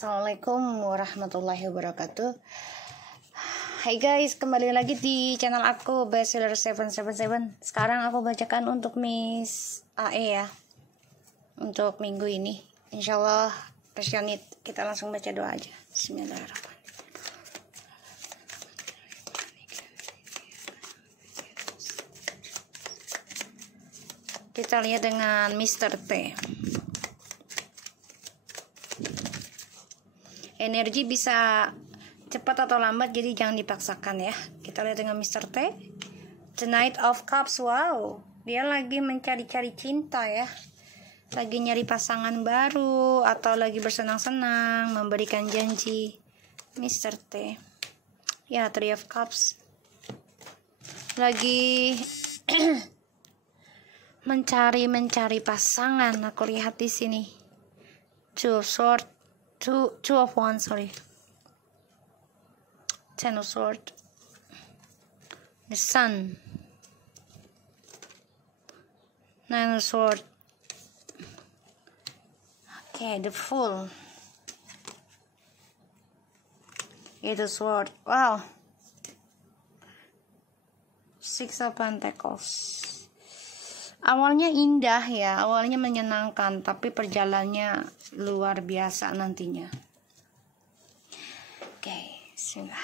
Assalamualaikum warahmatullahi wabarakatuh. Hai guys, kembali lagi di channel aku Bestseller 777. Sekarang aku bacakan untuk Miss AE ya, untuk minggu ini. Insyaallah passionate. Kita langsung baca doa aja. Bismillahirrahmanirrahim. Kita lihat dengan Mr. T. Energi bisa cepat atau lambat, jadi jangan dipaksakan ya. Kita lihat dengan Mr. T. The Knight of Cups. Wow, dia lagi mencari-cari cinta ya. Lagi nyari pasangan baru atau lagi bersenang-senang, memberikan janji. Mr. T. Ya, Three of Cups. Lagi mencari pasangan. Aku lihat di sini. Two of Swords. Two of Wands, sorry. Ten of Swords. The Sun. Nine of Swords. Okay, the Fool. Eight of Swords. Wow. Six of Pentacles. Awalnya indah ya, awalnya menyenangkan, tapi perjalanannya luar biasa nantinya. Oke, sudah.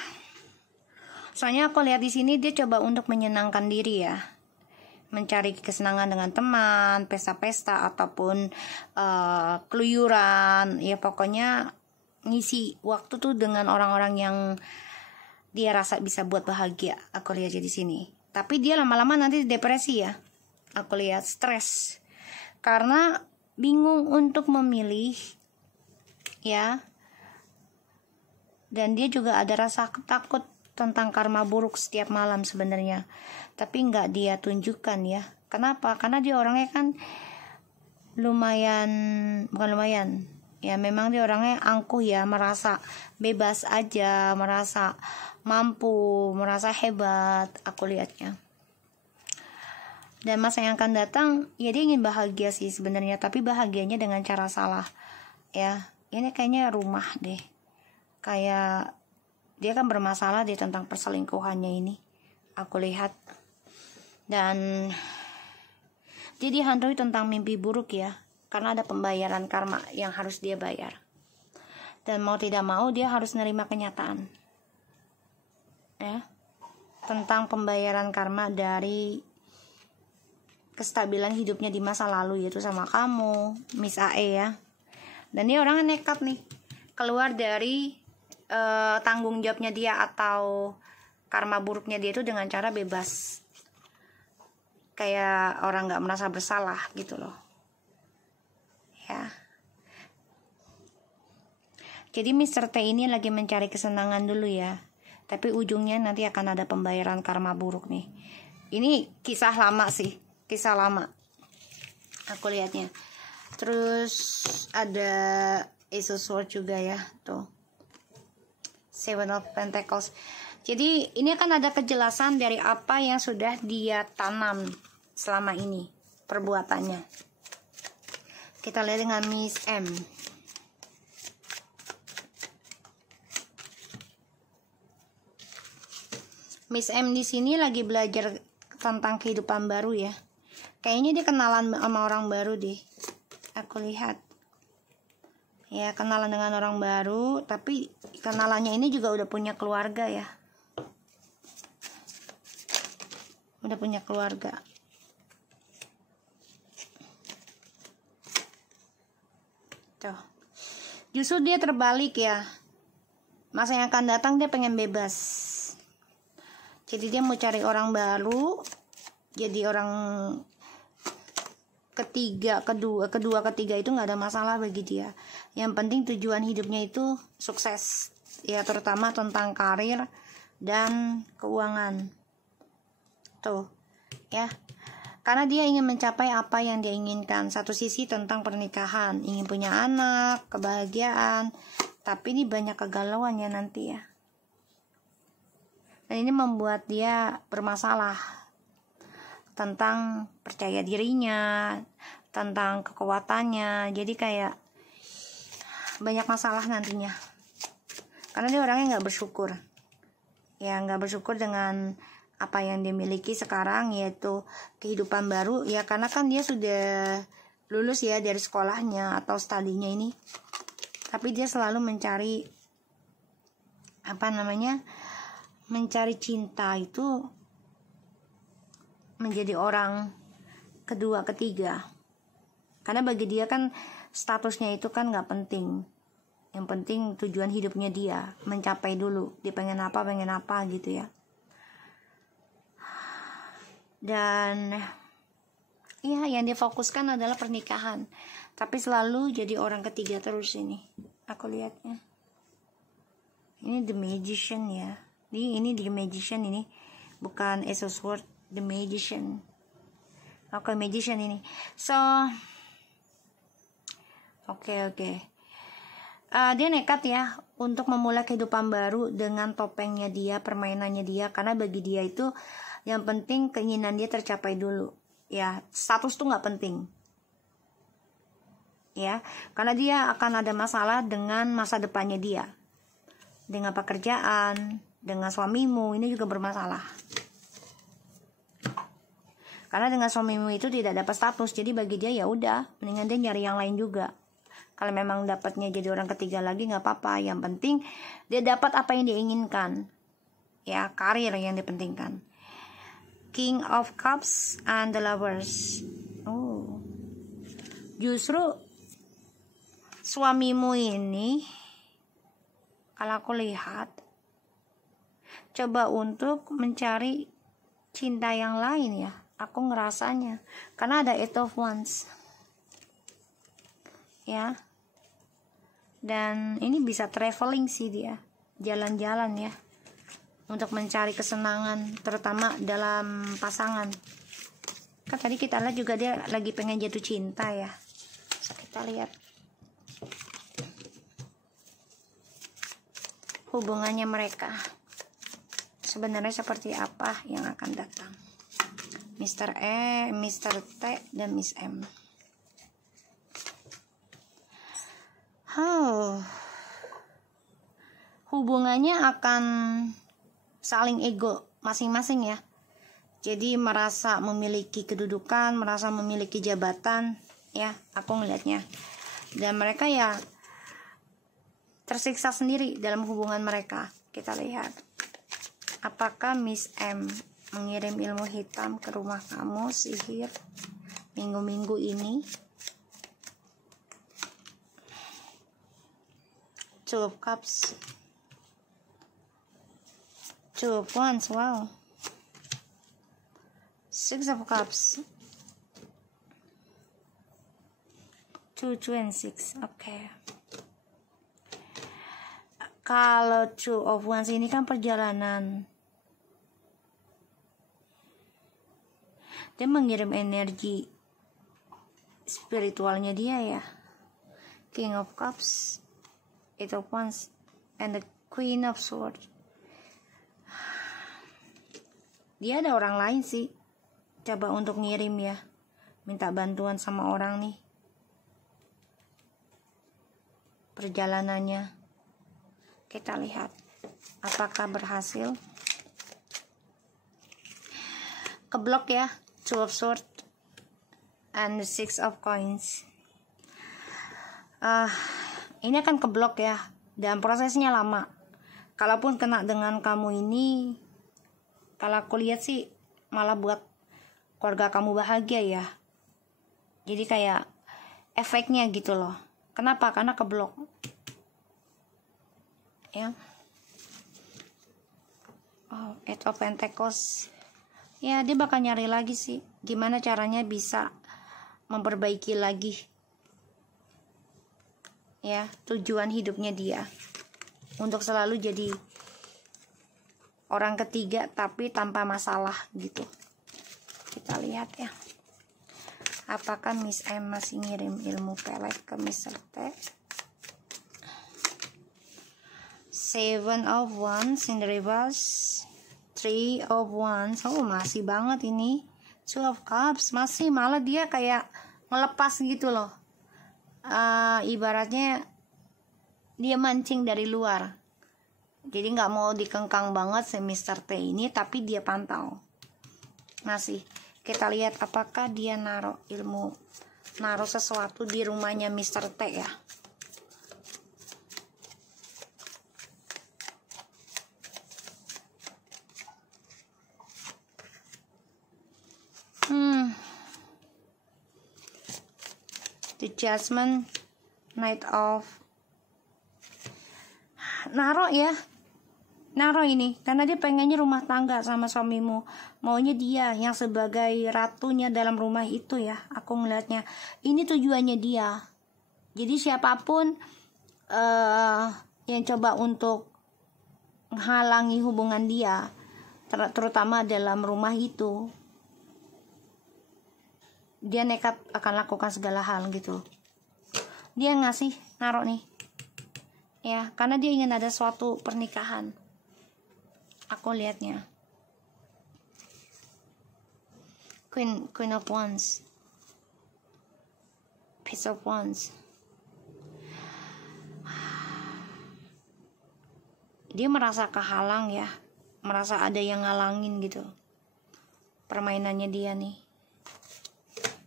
Soalnya aku lihat di sini dia coba untuk menyenangkan diri ya, mencari kesenangan dengan teman, pesta-pesta ataupun keluyuran, ya pokoknya ngisi waktu tuh dengan orang-orang yang dia rasa bisa buat bahagia. Aku lihat di sini. Tapi dia lama-lama nanti depresi ya. Aku lihat stres karena bingung untuk memilih ya, dan dia juga ada rasa takut tentang karma buruk setiap malam sebenarnya, tapi nggak dia tunjukkan ya. Kenapa? Karena dia orangnya kan bukan lumayan ya, memang dia orangnya angkuh ya, merasa bebas aja, merasa mampu, merasa hebat. Aku lihatnya. Dan masa yang akan datang, ya dia ingin bahagia sih sebenarnya, tapi bahagianya dengan cara salah. Ya, ini kayaknya rumah deh. Kayak dia kan bermasalah deh tentang perselingkuhannya ini. Aku lihat. Dan dia dihantui tentang mimpi buruk ya, karena ada pembayaran karma yang harus dia bayar. Dan mau tidak mau dia harus nerima kenyataan. Ya. Tentang pembayaran karma dari kestabilan hidupnya di masa lalu, yaitu sama kamu, Miss AE ya. Dan dia orangnya nekat nih, keluar dari tanggung jawabnya dia atau karma buruknya dia itu dengan cara bebas, kayak orang nggak merasa bersalah gitu loh ya. Jadi Mr. T ini lagi mencari kesenangan dulu ya, tapi ujungnya nanti akan ada pembayaran karma buruk nih. Ini kisah lama sih, kisah lama aku lihatnya. Terus ada Ace of Swords juga ya, tuh Seven of Pentacles. Jadi ini akan ada kejelasan dari apa yang sudah dia tanam selama ini, perbuatannya. Kita lihat dengan Miss M. Miss M di sini lagi belajar tentang kehidupan baru ya. Kayaknya dia kenalan sama orang baru deh. Aku lihat. Ya, kenalan dengan orang baru, tapi kenalannya ini juga udah punya keluarga ya. Udah punya keluarga. Tuh. Justru dia terbalik ya. Masa yang akan datang dia pengen bebas. Jadi dia mau cari orang baru. Jadi orang ketiga itu nggak ada masalah bagi dia. Yang penting tujuan hidupnya itu sukses ya, terutama tentang karir dan keuangan tuh ya, karena dia ingin mencapai apa yang dia inginkan. Satu sisi tentang pernikahan, ingin punya anak, kebahagiaan, tapi ini banyak kegalauan ya nanti ya, dan ini membuat dia bermasalah tentang percaya dirinya, tentang kekuatannya. Jadi kayak banyak masalah nantinya, karena dia orangnya nggak bersyukur. Ya, nggak bersyukur dengan apa yang dia miliki sekarang, yaitu kehidupan baru. Ya, karena kan dia sudah lulus ya dari sekolahnya atau studinya ini, tapi dia selalu mencari mencari cinta itu menjadi orang kedua, ketiga. Karena bagi dia kan statusnya itu kan gak penting. Yang penting tujuan hidupnya dia, mencapai dulu. Dia pengen apa gitu ya. Dan ya, yang dia fokuskan adalah pernikahan. Tapi selalu jadi orang ketiga terus ini, aku lihatnya. Ini The Magician ya. Ini The Magician ini. Bukan Ace of Swords, The Magician. Oke, Magician ini. So, oke. Dia nekat ya untuk memulai kehidupan baru dengan topengnya dia, permainannya dia. Karena bagi dia itu yang penting keinginan dia tercapai dulu. Ya, status tuh nggak penting. Ya, karena dia akan ada masalah dengan masa depannya dia. Dengan pekerjaan, dengan suamimu, ini juga bermasalah. Karena dengan suamimu itu tidak dapat status, jadi bagi dia ya udah, mendingan dia nyari yang lain juga. Kalau memang dapatnya jadi orang ketiga lagi nggak apa-apa, yang penting dia dapat apa yang dia inginkan. Ya, karir yang dipentingkan. King of Cups and the Lovers. Oh, justru suamimu ini, kalau aku lihat, coba untuk mencari cinta yang lain ya. Aku ngerasanya, karena ada Eight of Wands. Ya. Dan ini bisa traveling sih dia, jalan-jalan ya, untuk mencari kesenangan, terutama dalam pasangan. Kan tadi kita lihat juga dia lagi pengen jatuh cinta ya. So, kita lihat hubungannya mereka sebenarnya seperti apa yang akan datang. Mr. E, Mr. T, dan Miss M. Hubungannya akan saling ego masing-masing ya. Jadi merasa memiliki kedudukan, merasa memiliki jabatan ya, aku ngelihatnya. Dan mereka ya tersiksa sendiri dalam hubungan mereka. Kita lihat apakah Miss M mengirim ilmu hitam ke rumah kamu, sihir, minggu-minggu ini. Two of Cups, Two of Wands, wow. Six of Cups, 2 and 6, oke. Kalau Two of Wands ini kan perjalanan. Dia mengirim energi spiritualnya dia ya. King of Cups, Eight of Wands, and the Queen of Swords. Dia ada orang lain sih. Coba untuk ngirim ya, minta bantuan sama orang nih. Perjalanannya kita lihat apakah berhasil. Keblok ya, Two of Swords and the Six of Coins. Ini akan keblok ya, dan prosesnya lama. Kalaupun kena dengan kamu ini, kalau aku lihat sih malah buat keluarga kamu bahagia ya. Jadi kayak efeknya gitu loh. Kenapa? Karena keblok ya. Eight of Pentacles. Ya, dia bakal nyari lagi sih gimana caranya bisa memperbaiki lagi ya tujuan hidupnya dia, untuk selalu jadi orang ketiga tapi tanpa masalah gitu. Kita lihat ya, apakah Miss M masih ngirim ilmu pelet ke Mr. T. Seven of Wands in the reverse, Three of Wands. Oh, masih banget ini. Two of Cups masih, malah dia kayak melepas gitu loh. Ibaratnya dia mancing dari luar. Jadi nggak mau dikengkang banget si Mr. T ini, tapi dia pantau. Masih kita lihat apakah dia naruh sesuatu di rumahnya Mr. T ya. The Judgment, Knight of Naruh ini karena dia pengennya rumah tangga sama suamimu, maunya dia yang sebagai ratunya dalam rumah itu ya. Aku ngelihatnya ini tujuannya dia. Jadi siapapun yang coba untuk menghalangi hubungan dia, terutama dalam rumah itu, dia nekat akan lakukan segala hal gitu. Dia ngasih naruh nih ya, karena dia ingin ada suatu pernikahan. Aku lihatnya Queen of Wands, Page of Wands. Dia merasa kehalang ya, merasa ada yang ngalangin gitu permainannya dia nih.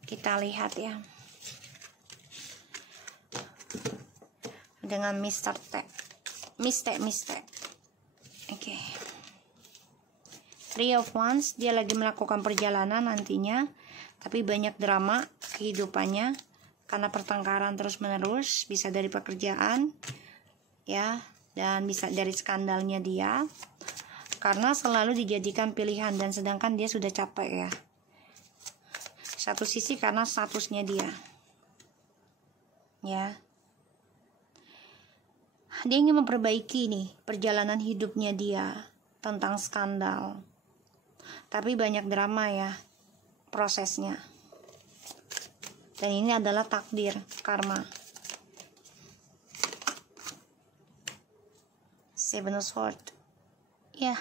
Kita lihat ya dengan Mr. T. Oke. Three of Wands, dia lagi melakukan perjalanan nantinya, tapi banyak drama kehidupannya karena pertengkaran terus menerus, bisa dari pekerjaan ya, dan bisa dari skandalnya dia, karena selalu dijadikan pilihan, dan sedangkan dia sudah capek ya. Satu sisi karena statusnya dia ya, dia ingin memperbaiki nih perjalanan hidupnya dia tentang skandal, tapi banyak drama ya prosesnya, dan ini adalah takdir, karma. Seven of Swords ya,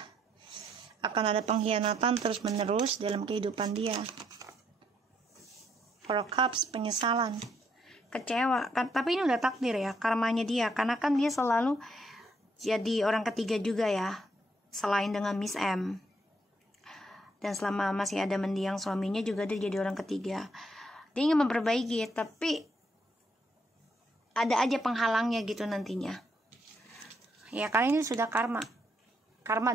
akan ada pengkhianatan terus menerus dalam kehidupan dia. Four of Cups, penyesalan, kecewa kan, tapi ini udah takdir ya, karmanya dia, karena kan dia selalu jadi orang ketiga juga ya, selain dengan Miss M, dan selama masih ada mendiang suaminya juga dia jadi orang ketiga. Dia ingin memperbaiki, tapi ada aja penghalangnya gitu nantinya ya, karena ini sudah karma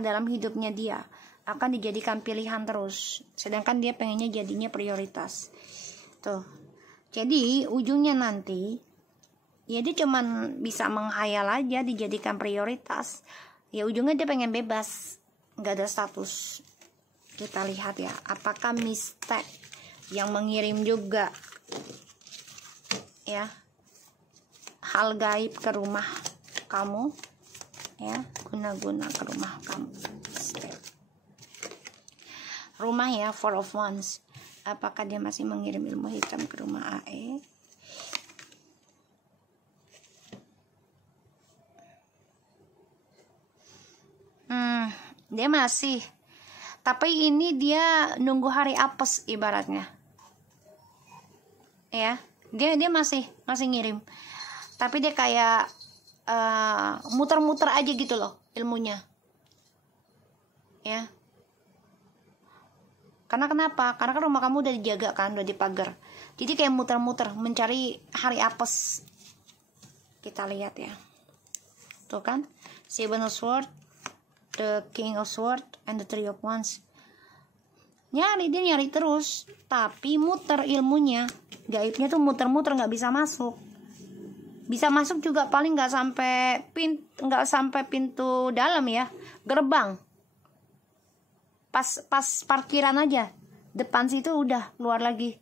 dalam hidupnya dia akan dijadikan pilihan terus, sedangkan dia pengennya jadinya prioritas tuh. Jadi ujungnya nanti ya dia cuman bisa menghayal aja dijadikan prioritas ya, ujungnya dia pengen bebas, nggak ada status. Kita lihat ya apakah mistake yang mengirim juga ya hal gaib ke rumah kamu ya, guna-guna ke rumah kamu. Rumah ya, Four of Wands. Apakah dia masih mengirim ilmu hitam ke rumah AE? Dia masih, tapi ini dia nunggu hari apes ibaratnya ya. Dia masih ngirim, tapi dia kayak muter-muter aja gitu loh ilmunya ya. Karena kenapa? Karena kan rumah kamu udah dijaga kan, udah dipagar. Jadi kayak muter-muter mencari hari apes. Kita lihat ya. Tuh kan, Seven of Swords, the King of Swords, and the Three of Wands. Dia nyari terus, tapi muter ilmunya. Gaibnya tuh muter-muter, nggak bisa masuk. Bisa masuk juga paling nggak sampai pintu dalam ya, gerbang. Pas parkiran aja depan situ udah keluar lagi.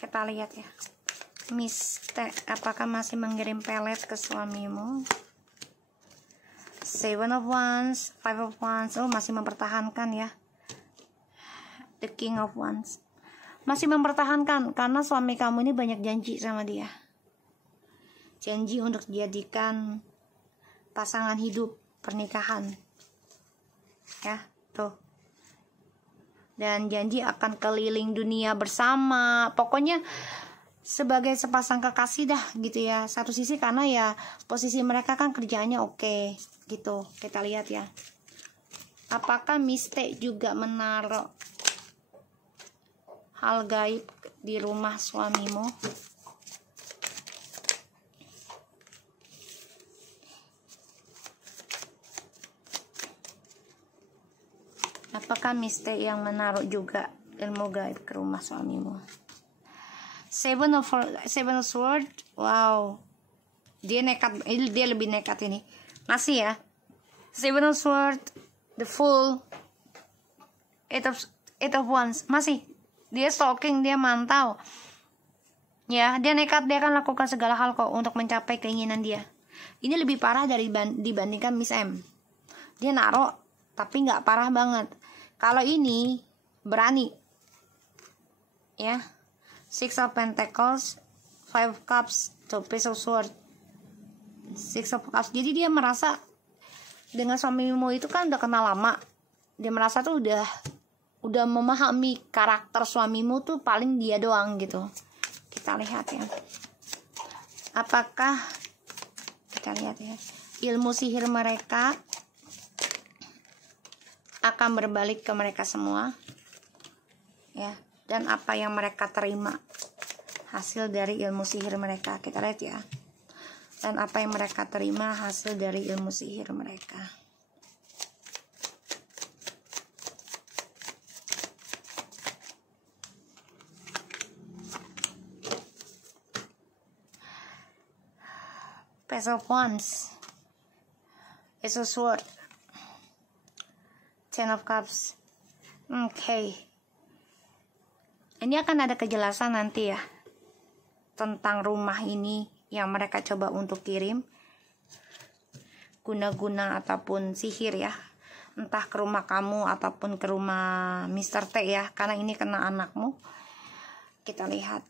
Kita lihat ya, Mistake, apakah masih mengirim pelet ke suamimu? Seven of Wands, Five of Wands, masih mempertahankan ya. The King of Wands, masih mempertahankan karena suami kamu ini banyak janji sama dia, janji untuk dijadikan pasangan hidup, pernikahan ya tuh, dan janji akan keliling dunia bersama. Pokoknya sebagai sepasang kekasih dah gitu ya. Satu sisi karena ya posisi mereka kan kerjaannya oke gitu. Kita lihat ya. Apakah Miste juga menaruh hal gaib di rumah suamimu? Apakah Miste yang menaruh juga ilmu gaib ke rumah suamimu? Seven of Sword, wow, dia nekat, dia lebih nekat ini. Masih ya, Seven of Sword, the Fool, Eight of Wands, masih. Dia stalking, dia mantau. Ya, dia nekat, dia akan lakukan segala hal kok untuk mencapai keinginan dia. Ini lebih parah dibandingkan Miss M. Dia naruh, tapi nggak parah banget. Kalau ini berani, ya. Six of Pentacles, Five of Cups, Two Page of Swords, Six of Cups. Jadi dia merasa dengan suamimu itu kan udah kenal lama. Dia merasa tuh udah memahami karakter suamimu tuh paling dia doang gitu. Kita lihat ya. Apakah kita lihat ya, ilmu sihir mereka akan berbalik ke mereka semua. Ya. Dan apa yang mereka terima hasil dari ilmu sihir mereka. Kita lihat ya. Dan apa yang mereka terima hasil dari ilmu sihir mereka. Page of Wands, Ace of Swords, Ten of Cups. Oke. Ini akan ada kejelasan nanti ya tentang rumah ini yang mereka coba untuk kirim guna-guna ataupun sihir ya, entah ke rumah kamu ataupun ke rumah Mr. T ya, karena ini kena anakmu. Kita lihat.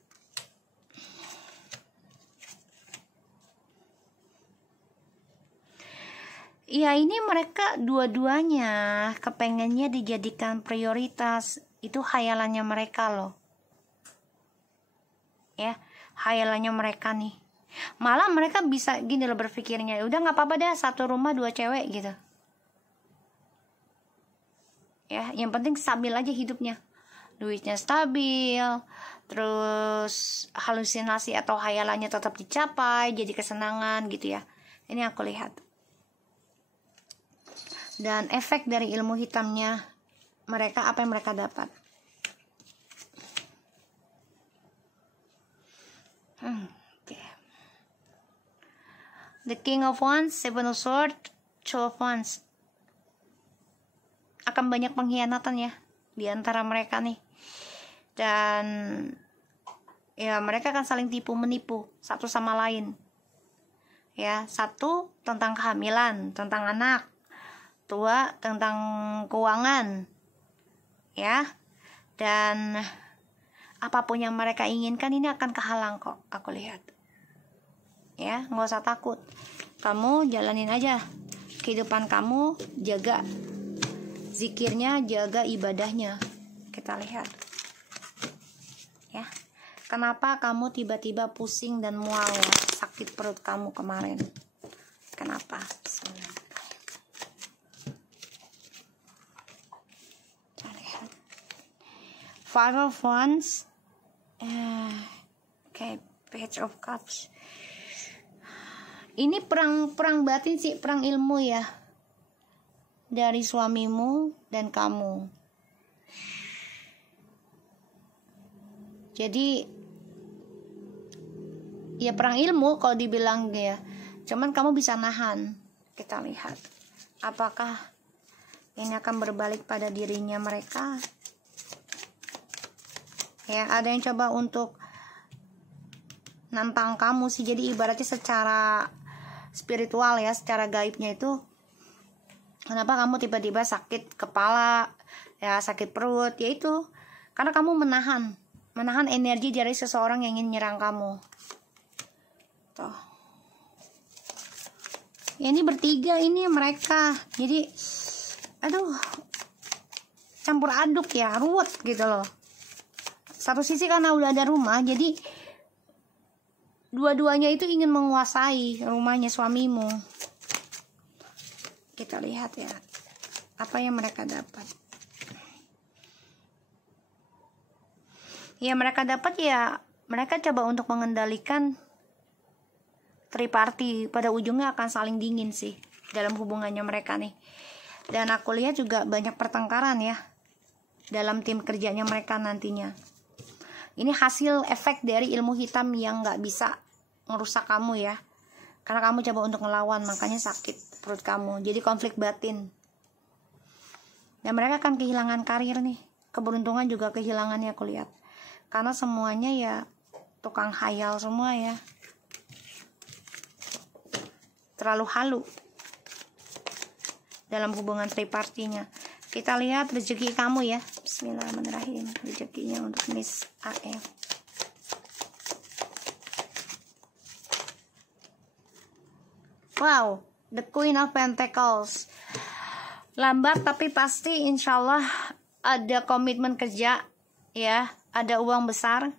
Ya, ini mereka dua-duanya kepengennya dijadikan prioritas. Itu khayalannya mereka loh. Ya, khayalannya mereka nih. Malah mereka bisa gini loh berpikirnya, udah nggak apa-apa dah, satu rumah dua cewek gitu. Ya, yang penting stabil aja hidupnya. Duitnya stabil, terus halusinasi atau khayalannya tetap dicapai, jadi kesenangan gitu ya. Ini aku lihat. Dan efek dari ilmu hitamnya mereka, apa yang mereka dapat. Okay. The King of Wands, Seven of Swords, Two of Wands. Akan banyak pengkhianatan ya di antara mereka nih. Dan ya mereka akan saling tipu menipu satu sama lain. Ya, satu tentang kehamilan, tentang anak. Dua tentang keuangan. Ya. Dan apapun yang mereka inginkan ini akan kehalang kok, aku lihat. Ya, nggak usah takut. Kamu jalanin aja kehidupan kamu, jaga zikirnya, jaga ibadahnya. Kita lihat. Ya. Kenapa kamu tiba-tiba pusing dan mual, sakit perut kamu kemarin? Kenapa? Five of Wands, Page of Cups. Ini perang batin sih, perang ilmu ya, dari suamimu dan kamu. Jadi ya perang ilmu kalau dibilang ya, cuman kamu bisa nahan. Kita lihat apakah ini akan berbalik pada dirinya mereka. Ya, ada yang coba untuk nantang kamu sih. Jadi ibaratnya secara spiritual ya, secara gaibnya itu, kenapa kamu tiba-tiba sakit kepala, ya sakit perut, yaitu karena kamu menahan energi dari seseorang yang ingin nyerang kamu. Tuh. Ya, ini bertiga ini mereka. Jadi aduh, campur aduk ya, ruwet gitu loh. Satu sisi karena udah ada rumah, jadi dua-duanya itu ingin menguasai rumahnya suamimu. Kita lihat ya, apa yang mereka dapat. Ya mereka dapat ya, mereka coba untuk mengendalikan triparty. Pada ujungnya akan saling dingin sih dalam hubungannya mereka nih. Dan aku lihat juga banyak pertengkaran ya dalam tim kerjanya mereka nantinya. Ini hasil efek dari ilmu hitam yang gak bisa ngerusak kamu ya. Karena kamu coba untuk ngelawan, makanya sakit perut kamu. Jadi konflik batin. Dan mereka akan kehilangan karir nih. Keberuntungan juga kehilangannya aku lihat. Karena semuanya ya tukang khayal semua ya. Terlalu halu dalam hubungan tripartinya. Kita lihat rezeki kamu ya. Bismillahirrahmanirrahim. Rezekinya untuk Miss AE. Wow, the Queen of Pentacles. Lambat tapi pasti insya Allah ada komitmen kerja ya. Ada uang besar.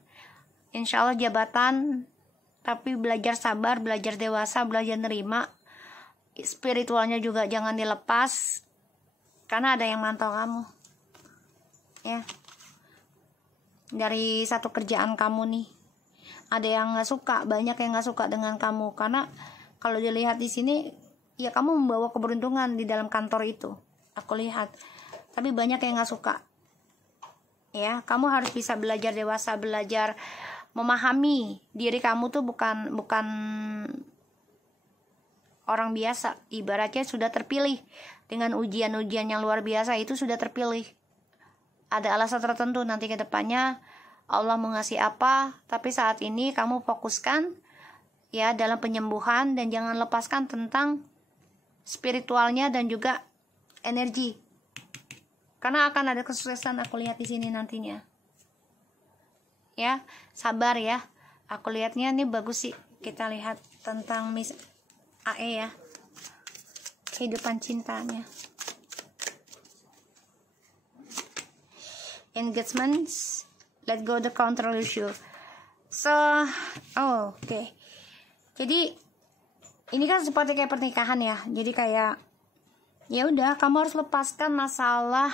Insya Allah jabatan. Tapi belajar sabar, belajar dewasa, belajar nerima. Spiritualnya juga jangan dilepas. Karena ada yang mantau kamu ya. Dari satu kerjaan kamu nih, ada yang gak suka, banyak yang gak suka dengan kamu. Karena kalau dilihat di sini, ya kamu membawa keberuntungan di dalam kantor itu, aku lihat. Tapi banyak yang gak suka ya. Kamu harus bisa belajar dewasa, belajar memahami diri kamu tuh bukan orang biasa. Ibaratnya sudah terpilih dengan ujian-ujian yang luar biasa, itu sudah terpilih. Ada alasan tertentu nanti ke depannya Allah mau ngasih apa, tapi saat ini kamu fokuskan ya dalam penyembuhan dan jangan lepaskan tentang spiritualnya dan juga energi. Karena akan ada kesuksesan aku lihat di sini nantinya. Ya, sabar ya. Aku lihatnya ini bagus sih. Kita lihat tentang Miss AE ya. Kehidupan cintanya. Engagements. Let go the control issue. So, oke. Jadi ini kan seperti kayak pernikahan ya. Jadi kayak ya udah, kamu harus lepaskan masalah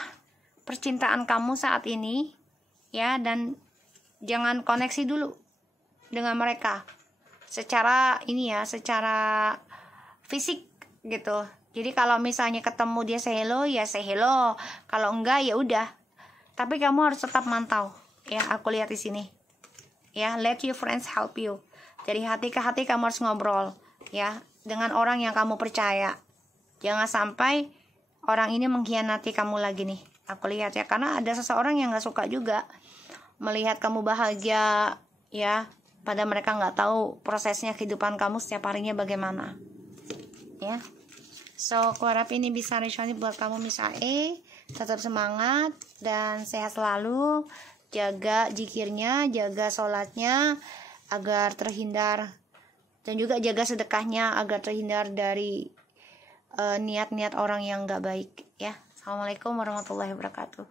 percintaan kamu saat ini ya, dan jangan koneksi dulu dengan mereka secara ini ya, secara fisik gitu. Jadi kalau misalnya ketemu dia say hello, ya say hello. Kalau enggak ya udah. Tapi kamu harus tetap mantau. Ya, aku lihat di sini. Ya, let your friends help you. Dari hati ke hati kamu harus ngobrol ya dengan orang yang kamu percaya. Jangan sampai orang ini mengkhianati kamu lagi nih. Aku lihat ya, karena ada seseorang yang gak suka juga melihat kamu bahagia ya. Pada mereka gak tahu prosesnya kehidupan kamu setiap harinya bagaimana. Ya. So, aku harap ini bisa resonate buat kamu Miss AE. Tetap semangat dan sehat selalu. Jaga zikirnya, jaga sholatnya agar terhindar, dan juga jaga sedekahnya agar terhindar dari niat-niat orang yang gak baik ya. Assalamualaikum warahmatullahi wabarakatuh.